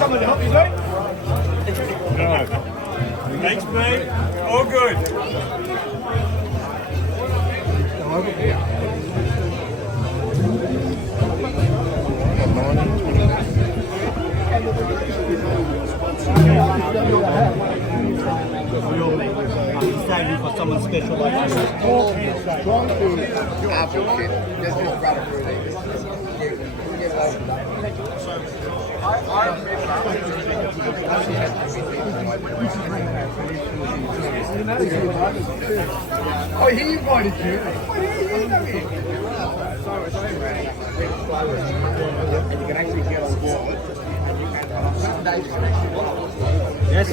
someone to help you, mate? No. Thanks, mate. All good. Saving for someone special like us. Oh, he invited you. And you can actually get on board. Yes.